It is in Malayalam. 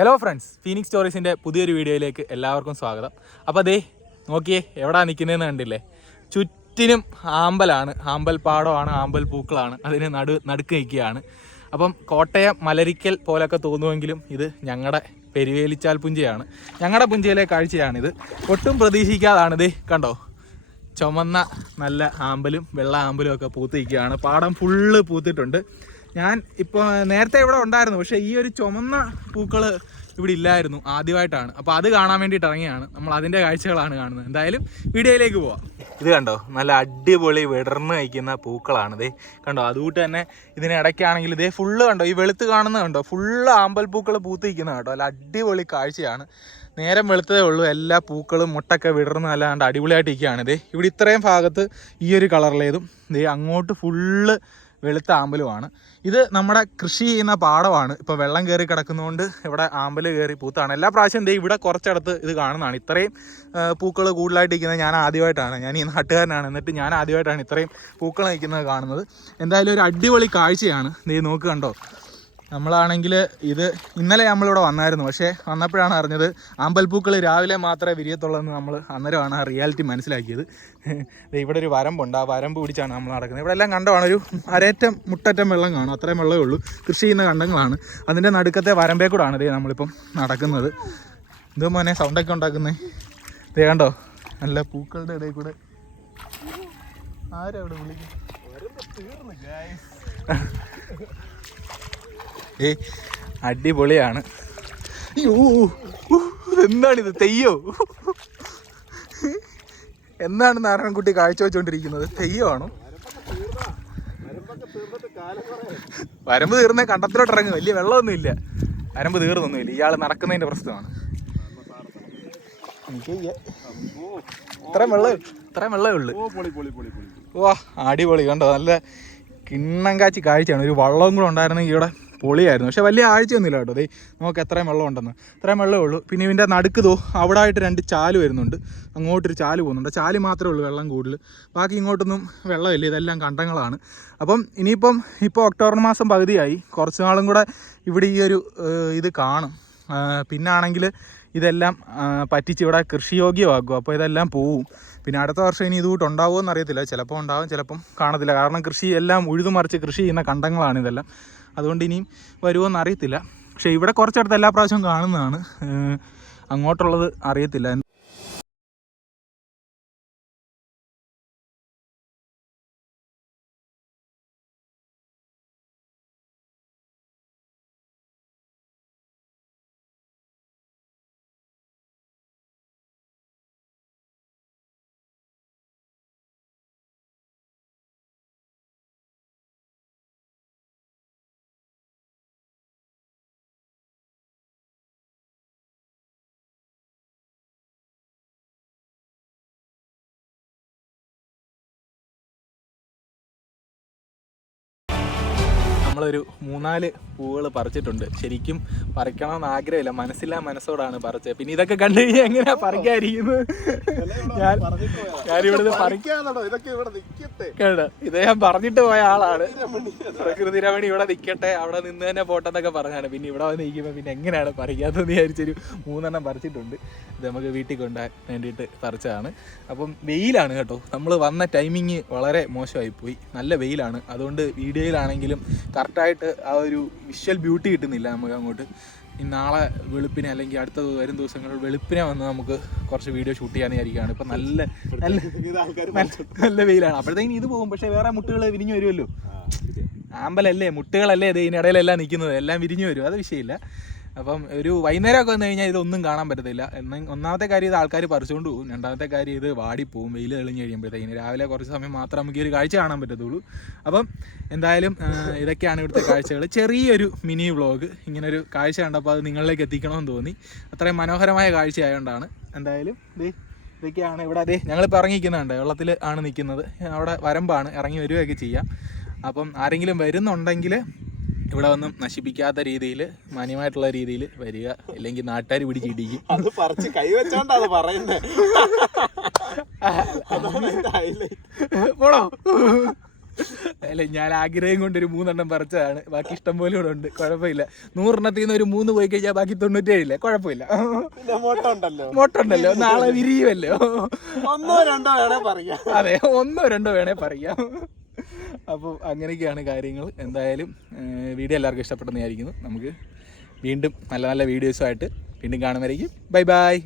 ഹലോ ഫ്രണ്ട്സ് ഫീനിക്സ് സ്റ്റോറീസിന്റെ പുതിയൊരു വീഡിയോയിലേക്ക് എല്ലാവർക്കും സ്വാഗതം. അപ്പോൾ അതേ നോക്കിയേ എവിടാ നിൽക്കുന്നതെന്ന് കണ്ടില്ലേ? ചുറ്റിനും ആമ്പലാണ്. ആമ്പൽ പാടമാണ് ആമ്പൽ പൂക്കളാണ്. അതിന് നടു നടുക്ക് നിൽക്കുകയാണ്. അപ്പം കോട്ടയം മലരിക്കൽ പോലൊക്കെ തോന്നുമെങ്കിലും ഇത് ഞങ്ങളുടെ പെരുവേലിച്ചാൽ പുഞ്ചയാണ്. ഞങ്ങളുടെ പുഞ്ചയിലെ കാഴ്ചയാണിത്. ഒട്ടും പ്രതീക്ഷിക്കാതാണ് ഇതേ കണ്ടോ? ചുമന്ന നല്ല ആമ്പലും വെള്ള ആമ്പലും ഒക്കെ പൂത്ത് നിൽക്കുകയാണ്. പാടം ഫുള്ള് പൂത്തിട്ടുണ്ട്. ഞാൻ ഇപ്പോൾ നേരത്തെ ഇവിടെ ഉണ്ടായിരുന്നു പക്ഷേ ഈ ഒരു ചുമന്ന പൂക്കൾ ഇവിടെ ഇല്ലായിരുന്നു ആദ്യമായിട്ടാണ്. അപ്പോൾ അത് കാണാൻ വേണ്ടിയിട്ട് ഇറങ്ങിയാണ്. നമ്മൾ അതിന്റെ കാഴ്ചകളാണ് കാണുന്നത്. എന്തായാലും വീഡിയോയിലേക്ക് പോവാം. ഇത് കണ്ടോ? നല്ല അടിപൊളി വിടർന്ന് കഴിക്കുന്ന പൂക്കളാണ് ഇതേ കണ്ടോ? അതുകൂട്ട് തന്നെ ഇതിനിടയ്ക്കാണെങ്കിൽ ഇതേ ഫുള്ള് കണ്ടോ? ഈ വെളുത്ത് കാണുന്നത് കണ്ടോ? ഫുള്ള് ആമ്പൽ പൂക്കൾ പൂത്ത് നിൽക്കുന്നത് കേട്ടോ നല്ല അടിപൊളി കാഴ്ചയാണ്. നേരം വെളുത്തതേ ഉള്ളൂ. എല്ലാ പൂക്കളും മുട്ടൊക്കെ വിടർന്ന് അല്ലാണ്ട് അടിപൊളിയായിട്ട് ഇരിക്കുകയാണ് ഇതേ ഇവിടെ ഇത്രയും ഭാഗത്ത് ഈ ഒരു കളറിലേതും ഇതേ അങ്ങോട്ട് ഫുള്ള് വെളുത്ത ആമ്പലുമാണ്. ഇത് നമ്മുടെ കൃഷി ചെയ്യുന്ന പാടമാണ്. ഇപ്പോൾ വെള്ളം കയറി കിടക്കുന്നതുകൊണ്ട് ഇവിടെ ആമ്പൽ കയറി പൂത്താണ്. എല്ലാ പ്രാവശ്യം ദേ ഇവിടെ കുറച്ചിടത്ത് ഇത് കാണുന്നതാണ്. ഇത്രയും പൂക്കൾ കൂടുതലായിട്ട് നിൽക്കുന്നത് ഞാൻ ആദ്യമായിട്ടാണ്. ഞാൻ ഈ നാട്ടുകാരനാണ്. എന്നിട്ട് ഞാൻ ആദ്യമായിട്ടാണ് ഇത്രയും പൂക്കൾ നിൽക്കുന്നത് കാണുന്നത്. എന്തായാലും ഒരു അടിപൊളി കാഴ്ചയാണ്. ദേ നോക്ക് കണ്ടോ? നമ്മളാണെങ്കിൽ ഇത് ഇന്നലെ നമ്മളിവിടെ വന്നായിരുന്നു. പക്ഷേ വന്നപ്പോഴാണ് അറിഞ്ഞത് അമ്പൽപ്പൂക്കൾ രാവിലെ മാത്രമേ വിരിയത്തുള്ളൂ എന്ന് നമ്മൾ അന്നേരമാണ് ആ റിയാലിറ്റി മനസ്സിലാക്കിയത്. ഇവിടെ ഒരു വരമ്പുണ്ട്. ആ വരമ്പ് പിടിച്ചാണ് നമ്മൾ നടക്കുന്നത്. ഇവിടെ എല്ലാം കണ്ടമാണ് ഒരു അരേറ്റം മുട്ടറ്റം വെള്ളം കാണും. അത്രയും വെള്ളമേ ഉള്ളൂ. കൃഷി ചെയ്യുന്ന കണ്ടങ്ങളാണ്. അതിന്റെ നടുക്കത്തെ വരമ്പേ കൂടാണ് ഇതേ നമ്മളിപ്പം നടക്കുന്നത്. ഇത് മോനെ സൗണ്ടൊക്കെ ഉണ്ടാക്കുന്നത് ഇതേ കണ്ടോ? നല്ല പൂക്കളുടെ ഇടയിൽ കൂടെ. ആരവിടെ അവിടെ വിളിക്കുന്നത്? ഏ അടിപൊളിയാണ്. അയ്യോ എന്താണിത്? തെയ്യോ? എന്താണ് നാരായണൻകുട്ടി കാഴ്ച തെയ്യോ തെയ്യമാണോ വരമ്പ് തീർന്നേ കണ്ടത്തിലോട്ട് ഇറങ്ങും. വലിയ വെള്ളമൊന്നും ഇല്ല. വരമ്പ് തീർന്നൊന്നുമില്ല ഇയാൾ നടക്കുന്നതിന്റെ പ്രശ്നമാണ്. വെള്ളമേ ഉള്ളു. വാ അടിപൊളി. കണ്ടോ നല്ല കിണ്ണം കാച്ചി കാഴ്ചയാണ്. ഒരു വള്ളവും കൂടെ ഉണ്ടായിരുന്നെങ്കിൽ ഇവിടെ പൊളിയായിരുന്നു. പക്ഷെ വലിയ ആഴ്ചയൊന്നുമില്ല കേട്ടോ. ദേ നമുക്ക് എത്രയും വെള്ളം ഉണ്ടെന്ന്. ഇത്രയും വെള്ളമേ ഉള്ളൂ. പിന്നെ ഇതിന്റെ നടുക്ക് തോ അവിടെ ആയിട്ട് രണ്ട് ചാൽ വരുന്നുണ്ട്. അങ്ങോട്ടൊരു ചാൽ പോകുന്നുണ്ട്. ചാൽ മാത്രമേ ഉള്ളൂ വെള്ളം കൂടുതൽ. ബാക്കി ഇങ്ങോട്ടൊന്നും വെള്ളമില്ല. ഇതെല്ലാം കണ്ടങ്ങളാണ്. അപ്പം ഇനിയിപ്പം ഇപ്പോൾ ഒക്ടോബർ മാസം പകുതിയായി. കുറച്ച് നാളും കൂടെ ഇവിടെ ഈ ഒരു ഇത് കാണും. പിന്നാണെങ്കിൽ ഇതെല്ലാം പറ്റിച്ച് ഇവിടെ കൃഷിയോഗ്യമാക്കും. അപ്പോൾ ഇതെല്ലാം പോവും. പിന്നെ അടുത്ത വർഷം ഇനി ഇതുകൂട്ട് ഉണ്ടാവുമോ എന്നറിയത്തില്ല ചിലപ്പോൾ ഉണ്ടാവും ചിലപ്പം കാണത്തില്ല. കാരണം കൃഷി എല്ലാം ഉഴുതുമറിച്ച് കൃഷി ചെയ്യുന്ന കണ്ടങ്ങളാണ് ഇതെല്ലാം. അതുകൊണ്ട് ഇനിയും വരുമോ എന്നറിയത്തില്ല പക്ഷേ ഇവിടെ കുറച്ചിടത്ത് എല്ലാ പ്രാവശ്യവും കാണുന്നതാണ്. അങ്ങോട്ടുള്ളത് അറിയത്തില്ല. നമ്മളൊരു മൂന്നാൽ പൂവുകൾ പറിച്ചിട്ടുണ്ട്. ശരിക്കും പറിക്കണമെന്ന് ആഗ്രഹമില്ല. മനസ്സില്ലാ മനസ്സോടാണ് പറിച്ചത്. പിന്നെ ഇതൊക്കെ കണ്ടു കഴിഞ്ഞാൽ എങ്ങനെയാ പറിക്കാതിരിക്കുന്നത്? ഞാൻ ഞാനിവിടുന്ന് ഇതൊക്കെ ഇവിടെ കേട്ടോ. ഇത് ഞാൻ പറഞ്ഞിട്ട് പോയ ആളാണ്. പ്രകൃതി രമണി ഇവിടെ നിൽക്കട്ടെ അവിടെ നിന്ന് തന്നെ പോട്ടെന്നൊക്കെ പറഞ്ഞാണ്. പിന്നെ ഇവിടെ വന്ന് നിൽക്കുമ്പോൾ പിന്നെ എങ്ങനെയാണ് പറിക്കാത്തതെന്ന് വിചാരിച്ചൊരു മൂന്നെണ്ണം പറിച്ചിട്ടുണ്ട്. ഇത് നമുക്ക് വീട്ടിൽ കൊണ്ടുപോകാൻ വേണ്ടിയിട്ട് പറിച്ചതാണ്. അപ്പം വെയിലാണ് കേട്ടോ. നമ്മൾ വന്ന ടൈമിങ് വളരെ മോശമായി പോയി നല്ല വെയിലാണ്. അതുകൊണ്ട് വീഡിയോയിലാണെങ്കിലും കറക്റ്റായിട്ട് ആ ഒരു വിഷ്വൽ ബ്യൂട്ടി കിട്ടുന്നില്ല നമുക്ക് അങ്ങോട്ട്. ഈ നാളെ വെളുപ്പിനെ അല്ലെങ്കിൽ അടുത്ത വരും ദിവസങ്ങളിൽ വെളുപ്പിനെ വന്ന് നമുക്ക് കുറച്ച് വീഡിയോ ഷൂട്ട് ചെയ്യാന്ന് വിചാരിക്കുകയാണ്. ഇപ്പം നല്ല നല്ല നല്ല- നല്ല വെയിലാണ്. അപ്പോഴത്തേക്കും ഇത് പോകും. പക്ഷേ വേറെ മുട്ടുകൾ വിരിഞ്ഞു വരുമല്ലോ. ആമ്പലല്ലേ മുട്ടുകളല്ലേ ഇത് ഇതിനിടയിലെല്ലാം നിൽക്കുന്നത്. എല്ലാം വിരിഞ്ഞു വരും. അത് വിഷയമില്ല. അപ്പം ഒരു വൈകുന്നേരമൊക്കെ വന്നു കഴിഞ്ഞാൽ ഇതൊന്നും കാണാൻ പറ്റത്തില്ല. എന്നാൽ ഒന്നാമത്തെ കാര്യം ഇത് ആൾക്കാർ പറിച്ചുകൊണ്ട് പോകും രണ്ടാമത്തെ കാര്യം ഇത് വാടി വാടിപ്പോവും വെയിൽ തെളിഞ്ഞ് കഴിയുമ്പോഴത്തേക്കിന് രാവിലെ കുറച്ച് സമയം മാത്രം നമുക്ക് ഈ ഒരു കാഴ്ച കാണാൻ പറ്റത്തുള്ളൂ. അപ്പം എന്തായാലും ഇതൊക്കെയാണ് ഇവിടുത്തെ കാഴ്ചകൾ ചെറിയൊരു മിനി വ്ളോഗ്. ഇങ്ങനൊരു കാഴ്ച കണ്ടപ്പോൾ അത് നിങ്ങളിലേക്ക് എത്തിക്കണമെന്ന് തോന്നി. അത്രയും മനോഹരമായ കാഴ്ച ആയതുകൊണ്ടാണ് എന്തായാലും ദേ ഇതൊക്കെയാണ് ഇവിടെ അതെ ഞങ്ങളിപ്പോൾ ഇറങ്ങിക്കുന്നുണ്ട് വെള്ളത്തിൽ ആണ് നിൽക്കുന്നത്. അവിടെ വരമ്പാണ്. ഇറങ്ങി വരികയൊക്കെ ചെയ്യാം. അപ്പം ആരെങ്കിലും വരുന്നുണ്ടെങ്കിൽ ഇവിടെ ഒന്നും നശിപ്പിക്കാത്ത രീതിയിൽ മാന്യമായിട്ടുള്ള രീതിയിൽ വരിക. അല്ലെങ്കിൽ നാട്ടുകാർ പിടിച്ചിടിക്കും. അത് പറിച്ച് കൈവച്ചോണ്ടാ അത് പറയുന്നേ. അതാണ് അതിന്റെ highlight. പോണോ? അല്ല ഞാൻ ആഗ്രഹം കൊണ്ട് ഒരു മൂന്നെണ്ണം പറിച്ചതാണ്. ബാക്കി ഇഷ്ടം പോലെ ഇവിടെ ഉണ്ട്. കുഴപ്പമില്ല. നൂറെണ്ണത്തിൽ നിന്ന് ഒരു മൂന്ന് പോയി കഴിഞ്ഞാൽ ബാക്കി തൊണ്ണൂറ്റേഴില്ല കുഴപ്പമില്ല. മൊട്ടുണ്ടല്ലോ. നാളെ വിരിയുമല്ലോ. ഒന്നോ രണ്ടോ വേണേ പറയാം. അതെ ഒന്നോ രണ്ടോ വേണേ പറയാം. അപ്പോൾ അങ്ങനെയൊക്കെയാണ് കാര്യങ്ങൾ. എന്തായാലും വീഡിയോ എല്ലാവർക്കും ഇഷ്ടപ്പെട്ടെന്ന് വിചാരിക്കുന്നു. നമുക്ക് വീണ്ടും നല്ല നല്ല വീഡിയോസുമായിട്ട് വീണ്ടും കാണുമായിരിക്കും ബൈ ബൈ.